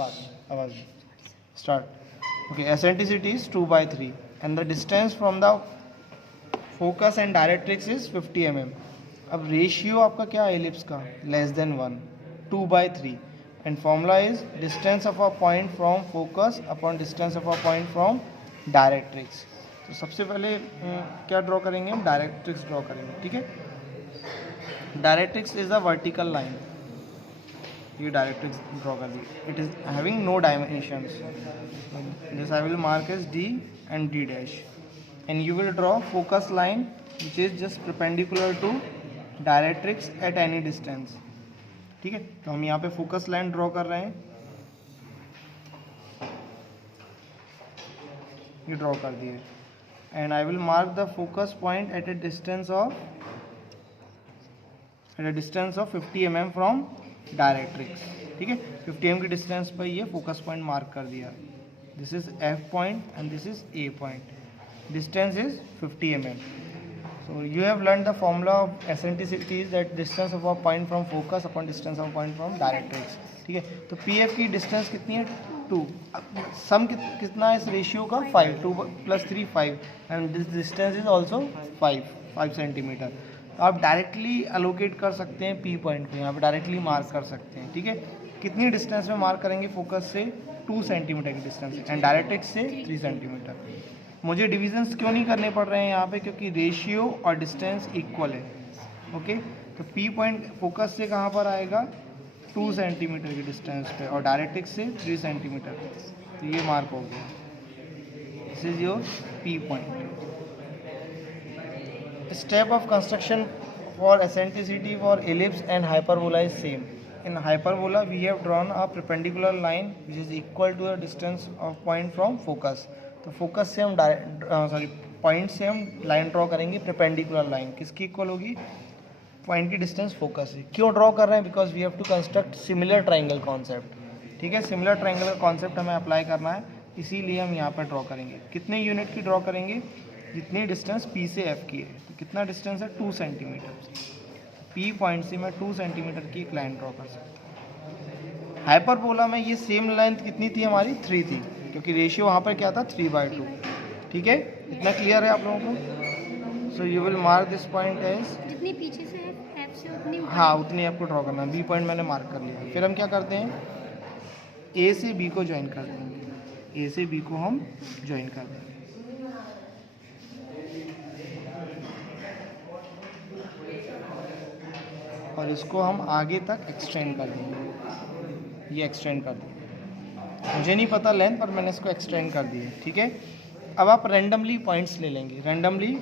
आवाज start. Okay, eccentricity is 2/3 and the distance from the focus and directrix is 50 mm। अब ratio आपका क्या है एलिप्स का? Less than 1, 2/3 and formula is distance of a point from focus upon distance of a point from directrix. तो सबसे पहले क्या draw करेंगे हम? डायरेक्ट्रिक्स ड्रॉ करेंगे। ठीक है, directrix is a vertical line. ये डायरेक्ट्रिक्स ड्रॉ कर दी। It is having no dimensions. This I will mark as D and D dash and you will draw focus line which is just perpendicular to directrix at any distance. ठीक है, तो हम यहाँ पे focus line draw कर रहे हैं, ये ड्रॉ कर दिए and I will mark the focus point at a distance of 50 mm from directrix. ठीक है, 50 mm की डिस्टेंस पर ये फोकस पॉइंट मार्क कर दिया। This is F point and this is a point. Distance is 50 mm। So you have learned the formula of eccentricity is that distance of a point from focus upon distance of a point from directrix. ठीक है, तो P F की distance कितनी है? 2। सम कितना है इस ratio का? 5। 2 + 3 5 and this distance is also 5 centimetre. तो आप डायरेक्टली अलोकेट कर सकते हैं पी पॉइंट को, यहाँ पे डायरेक्टली मार्क कर सकते हैं। ठीक है, कितनी डिस्टेंस में मार्क करेंगे? फोकस से 2 सेंटीमीटर की डिस्टेंस एंड डायरेक्ट्रिक्स से 3 सेंटीमीटर। मुझे डिविजन्स क्यों नहीं करने पड़ रहे हैं यहाँ पे? क्योंकि रेशियो और डिस्टेंस इक्वल है। ओके, तो पी पॉइंट फोकस से कहाँ पर आएगा? 2 सेंटीमीटर की डिस्टेंस पे और डायरेक्ट्रिक्स से 3 सेंटीमीटर। तो ये मार्क हो गया, this is your P point. Step of construction for eccentricity for ellipse and hyperbola is same. In hyperbola we have drawn a perpendicular line which is equal to the distance of point from focus। तो focus से हम point से हम line draw करेंगे, perpendicular line किसकी equal होगी? Point की distance focus से। क्यों ड्रॉ कर रहे हैं? Because we have to construct similar triangle concept. ठीक है, सिमिलर ट्राइंगल का कॉन्सेप्ट हमें अप्लाई करना है, इसीलिए हम यहाँ पर ड्रॉ करेंगे। कितने यूनिट की ड्रॉ करेंगे? जितनी डिस्टेंस पी से एफ की है। तो कितना डिस्टेंस है? 2 सेंटीमीटर। पी पॉइंट से मैं 2 सेंटीमीटर की एक लाइन ड्रॉ कर सकता हूँ। हाइपरबोला में ये सेम लेंथ कितनी थी हमारी? 3 थी, क्योंकि रेशियो वहाँ पर क्या था? 3/2। ठीक है, इतना क्लियर है आप लोगों को? So you will mark this point as, जितनी पीछे से एफ से उतनी, हाँ उतनी आपको ड्रॉ करना है। बी पॉइंट मैंने मार्क कर लिया। फिर हम क्या करते हैं? ए से बी को ज्वाइन कर देंगे। ए से बी को हम ज्वाइन कर देंगे। और इसको हम आगे तक एक्सटेंड कर देंगे। ये एक्सटेंड कर देंगे, मुझे नहीं पता लेंथ, पर मैंने इसको एक्सटेंड कर दिया। ठीक है, अब आप रैंडमली पॉइंट्स ले लेंगे, रैंडमली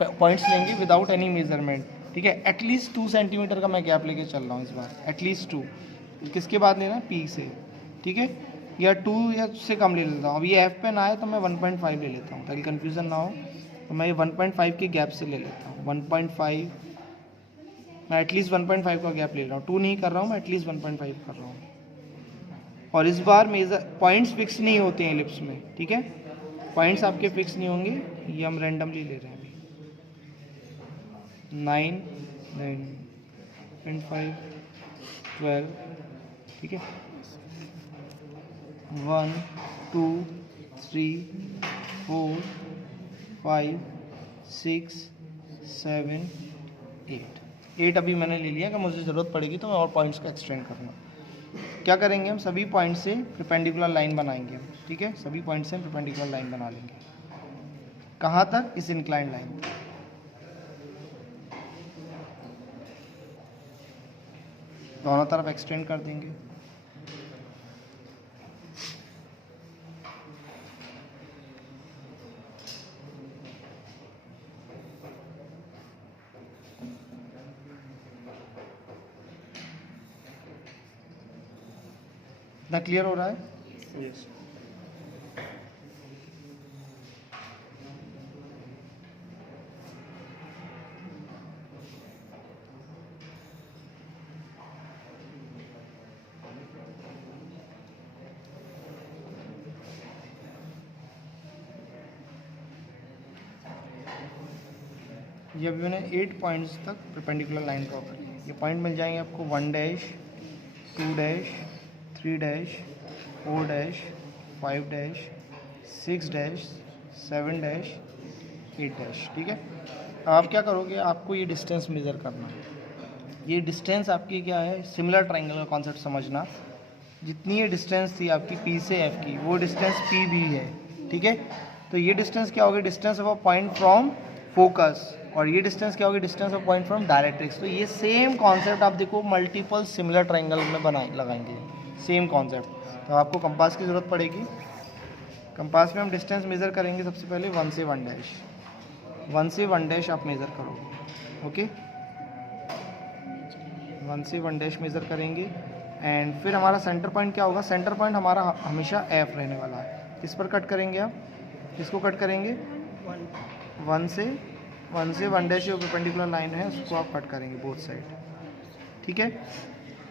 पॉइंट्स लेंगे विदाउट एनी मेजरमेंट। ठीक है, एटलीस्ट 2 सेंटीमीटर का मैं गैप लेके चल रहा हूँ इस बार, एटलीस्ट 2। किसके बाद लेना है? पी से। ठीक है, या 2 या उससे कम ले लेता हूँ। अब ये एफ पे ना आए तो मैं 1.5 ले लेता हूँ, ताकि कन्फ्यूज़न ना हो। तो मैं ये 1.5 के गैप से ले लेता हूँ। 1.5, मैं एटलीस्ट 1.5 का गैप ले रहा हूँ। 2 नहीं कर रहा हूँ मैं, एटलीस्ट 1.5 कर रहा हूँ। और इस बार मेजर पॉइंट्स फिक्स नहीं होते हैं एलिप्स में। ठीक है, पॉइंट्स आपके फिक्स नहीं होंगे, ये हम रैंडमली ले रहे हैं अभी। 9, 9.5, 12। ठीक है, 1 2 3 4 5 6 7 8 अभी मैंने ले लिया कि मुझे ज़रूरत पड़ेगी तो मैं और पॉइंट्स को एक्सटेंड करूँगा। क्या करेंगे हम? सभी पॉइंट से परपेंडिकुलर लाइन बनाएंगे हम। ठीक है, सभी पॉइंट से परपेंडिकुलर लाइन बना लेंगे। कहाँ तक? इस इंक्लाइन लाइन तक। दोनों तरफ एक्सटेंड कर देंगे। इतना क्लियर हो रहा है? यस। ये अभी मैंने 8 पॉइंट्स तक परपेंडिकुलर लाइन ड्रॉ कर ली। ये पॉइंट मिल जाएंगे आपको 1 dash 2 dash 3 dash 4 dash 5 dash 6 dash 7 dash 8 dash. ठीक है, अब आप क्या करोगे, आपको ये डिस्टेंस मेज़र करना है। ये डिस्टेंस आपकी क्या है, सिमिलर ट्राइंगल का कॉन्सेप्ट समझना। जितनी ये डिस्टेंस थी आपकी पी से एफ की, वो डिस्टेंस पी भी है। ठीक है, तो ये डिस्टेंस क्या होगी, distance of a point from focus, और ये डिस्टेंस क्या होगी, distance of point from directrix. तो ये सेम कॉन्सेप्ट आप देखो मल्टीपल सिमिलर ट्राइंगल में लगाएंगे, सेम कॉन्सेप्ट। तो आपको कंपास की ज़रूरत पड़ेगी। कंपास में हम डिस्टेंस मेज़र करेंगे सबसे पहले 1 से 1 डैश, 1 से 1 डैश आप मेज़र करोगे। ओके, 1 से 1 डैश मेज़र करेंगे। एंड फिर हमारा सेंटर पॉइंट क्या होगा, सेंटर पॉइंट हमारा हमेशा एफ रहने वाला है। किस पर कट करेंगे आप, किसको कट करेंगे, 1 से 1 डैश जो परपेंडिकुलर लाइन है उसको आप कट करेंगे बोथ साइड। ठीक है,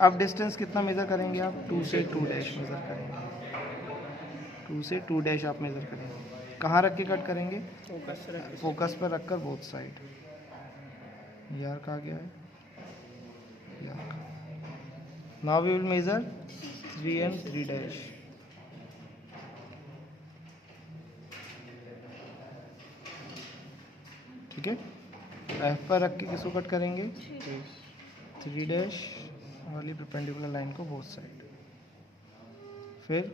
अब डिस्टेंस कितना मेज़र करेंगे आप, 2 से 2 डैश मेज़र करेंगे, 2 से 2 डैश आप मेज़र करेंगे। कहाँ रख के कट करेंगे, फोकस पर रखकर बोथ साइड। यार कहाँ गया है, यार। Now we will measure 3 and 3 dash. ठीक है, एफ पर रख के किसको कट करेंगे, 3 डैश वाली परपेंडिकुलर लाइन को बोथ साइड। फिर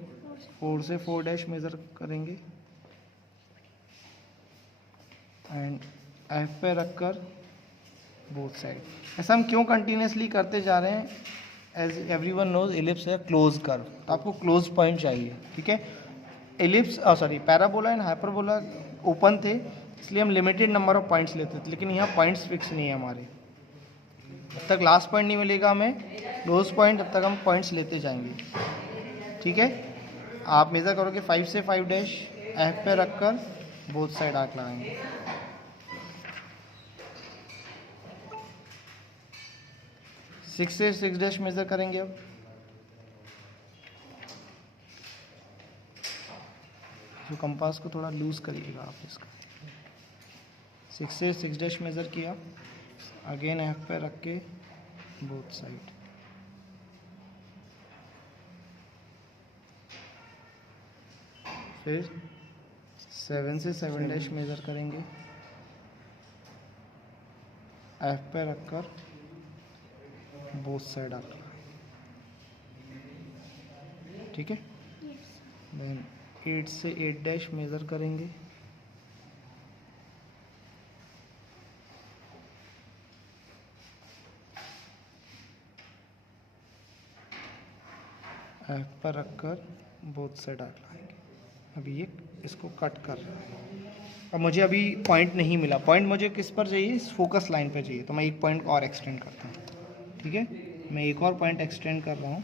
4 से 4 डैश मेज़र करेंगे एंड एफ पे रखकर बोथ साइड। ऐसा हम क्यों कंटिन्यूसली करते जा रहे हैं, एज एवरीवन नोज इलिप्स है क्लोज कर्व, तो आपको क्लोज पॉइंट चाहिए। ठीक है, ellipse parabola and hyperbola open थे, इसलिए हम लिमिटेड नंबर ऑफ पॉइंट्स लेते थे, लेकिन यहाँ पॉइंट्स फिक्स नहीं है हमारे। जब तक लास्ट पॉइंट नहीं मिलेगा हमें क्लोज पॉइंट, तब तक हम पॉइंट्स लेते जाएंगे। ठीक है, आप मेज़र करोगे 5 से 5 डैश, एफ पे रखकर बोथ साइड आर्क लगाएंगे। 6 से 6 डैश मेज़र करेंगे। अब जो कंपास को थोड़ा लूज करिएगा आप इसका। 6 से 6 डैश मेज़र किया, अगेन एफ पे रख के बोथ साइड। फिर 7 से 7 डैश मेज़र करेंगे, एफ पे रखकर बोथ साइड आर्क। ठीक है, देन 8 से 8 डैश मेज़र करेंगे, एफ पर रखकर बोथ साइड आर्क लगाएंगे। अभी ये इसको कट कर रहा है। अब मुझे अभी पॉइंट नहीं मिला, पॉइंट मुझे किस पर चाहिए, इस फोकस लाइन पर चाहिए, तो मैं एक पॉइंट और एक्सटेंड करता हूँ। ठीक है, मैं एक और पॉइंट एक्सटेंड कर रहा हूँ।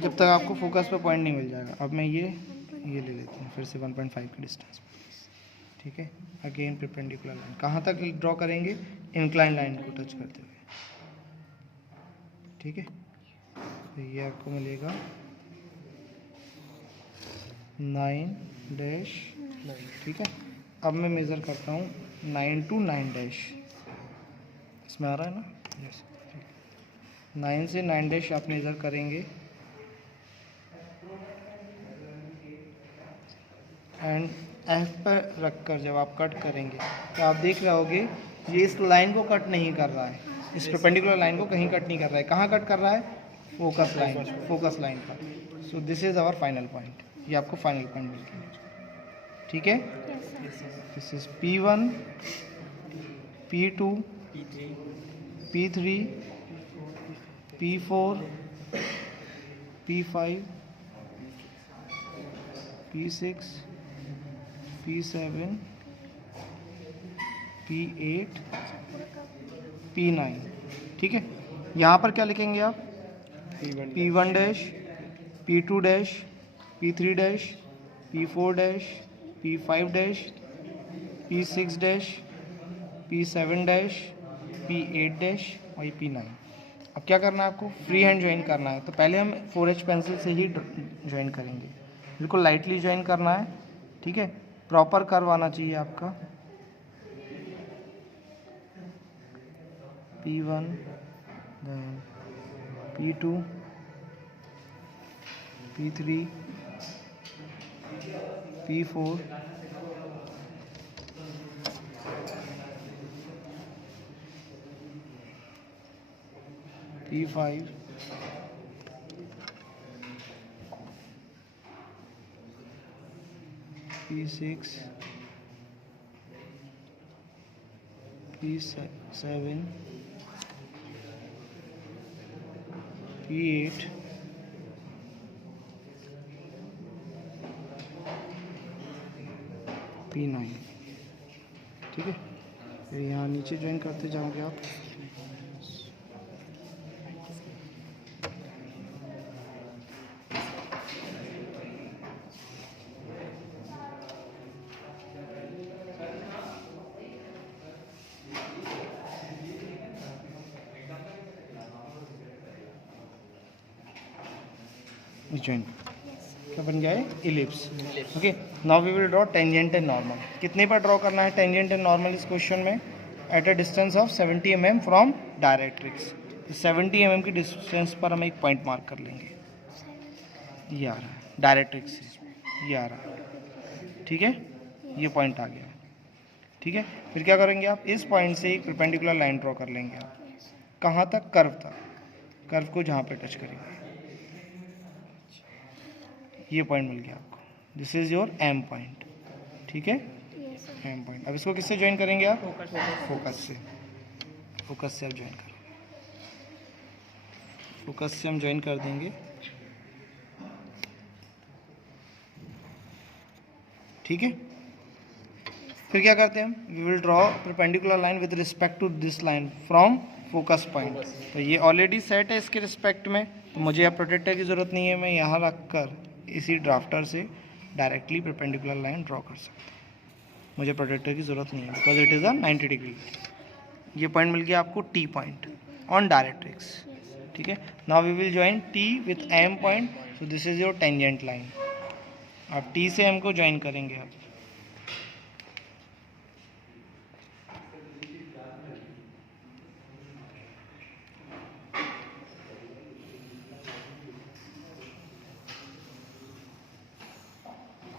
जब तक आपको फोकस पे पॉइंट नहीं मिल जाएगा। अब मैं ये ले लेती हूँ फिर से 1.5 की डिस्टेंस पे। ठीक है, अगेन परपेंडिकुलर लाइन कहाँ तक ड्रॉ करेंगे, इंक्लाइन लाइन को टच करते हुए। ठीक है, तो ये आपको मिलेगा 9 डैश 9। ठीक है, अब मैं मेज़र करता हूँ 9 to 9 डैश। इसमें आ रहा है ना, यस। 9 से 9 डैश आप मेज़र करेंगे एंड एफ पर रखकर जब आप कट करेंगे तो आप देख रहे होगे ये इस लाइन को कट नहीं कर रहा है, इस परपेंडिकुलर लाइन को कहीं कट नहीं कर रहा है। कहाँ कट कर रहा है, फोकस लाइन पर। So this is our final point, ये आपको फाइनल पॉइंट मिल गया। ठीक है, this is P1, P2, P3, P4, P5, P6, P7, P8, P9। ठीक है, यहाँ पर क्या लिखेंगे आप, P1 dash, P2 dash, P3 dash, P4 dash, P5 dash, P6 dash, P7 dash, P8 dash और ये P9। अब क्या करना है आपको, फ्री हैंड ज्वाइन करना है। तो पहले हम 4H पेंसिल से ही ज्वाइन करेंगे, बिल्कुल लाइटली ज्वाइन करना है। ठीक है, प्रॉपर कर्व आना चाहिए आपका। P1, then P2, P3, P4, P5, P6, P7, P8, P9। ठीक है, फिर यहाँ नीचे ज्वाइन करते जाओगे आप। ज्वाइन क्या बन गया है? Ellipse. Okay, now we will draw tangent and normal. कितने पर ड्रॉ करना है टेंजेंट एंड नॉर्मल इस क्वेश्चन में? At a distance of 70 mm from directrix. 70 mm की डिस्टेंस पर हम एक पॉइंट मार्क कर लेंगे। ये आ रहा है डायरेक्ट्रिक्स से, ये आ रहा है। ठीक है, ये पॉइंट आ गया। ठीक है, फिर क्या करेंगे आप? इस पॉइंट से एक परपेंडिकुलर लाइन ड्रॉ कर लेंगे आप। कहाँ तक? कर्व तक। कर्व को जहाँ पे टच करेंगे, ये पॉइंट मिल गया आपको। This is your M point. ठीक है, एम पॉइंट। अब इसको किससे ज्वाइन करेंगे आप? फोकस से। फोकस से आप ज्वाइन करेंगे। फोकस से हम ज्वाइन कर देंगे। ठीक है, फिर क्या करते हैं हम? We will draw perpendicular line with respect to this line from focus point. तो ये ऑलरेडी सेट है इसके रिस्पेक्ट में, तो मुझे अब प्रोटेक्टर की ज़रूरत नहीं है। मैं यहाँ रख कर इसी ड्राफ्टर से डायरेक्टली परपेंडिकुलर लाइन ड्रॉ कर सकता हूँ। मुझे प्रोटेक्टर की ज़रूरत नहीं है because it is a 90 degree. ये पॉइंट मिल गया आपको टी पॉइंट ऑन डायरेक्ट्रिक्स। ठीक है, now we will join T with M point. So this is your tangent line. आप टी से एम को ज्वाइन करेंगे आप।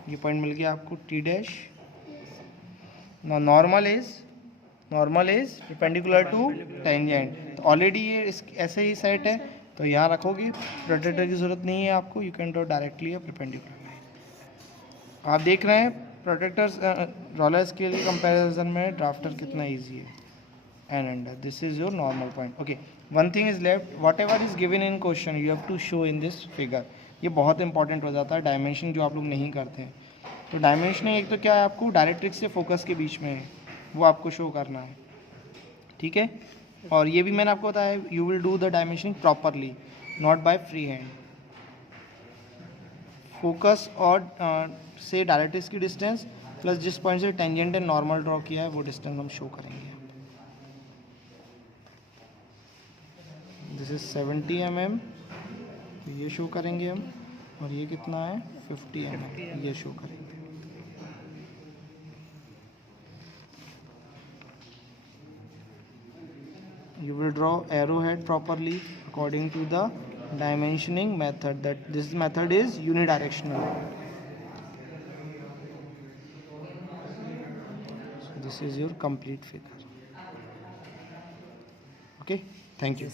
ये पॉइंट मिल गया आपको T dash. Normal is perpendicular to tangent. तो ऑलरेडी ये ऐसे ही सेट है, तो यहाँ रखोगे। प्रोटेक्टर की ज़रूरत नहीं है आपको। You can draw directly a perpendicular line. आप देख रहे हैं प्रोटेक्टर्स रोलर स्केल के कंपैरिजन में ड्राफ्टर कितना इजी है। And under this is your normal point. Okay, one thing is left. Whatever is given in question you have to show in this figure. ये बहुत important हो जाता है, dimension जो आप लोग नहीं करते हैं। तो डायमेंशनिंग एक तो क्या है, आपको डायरेक्ट्रिक्स से फोकस के बीच में है, वो आपको शो करना है। ठीक है, और ये भी मैंने आपको बताया, you will do the dimensioning properly, not by free hand. Focus और से डायरेक्ट्रिक्स की डिस्टेंस प्लस जिस पॉइंट से टेंजेंट एंड नॉर्मल ड्रॉ किया है वो डिस्टेंस हम शो करेंगे। दिस इज 70 mm, ये शो करेंगे हम। और ये कितना है? 50 mm, ये शो करेंगे। You will draw arrowhead properly according to the dimensioning method. That this method is unidirectional. So this is your complete figure. Okay, thank you.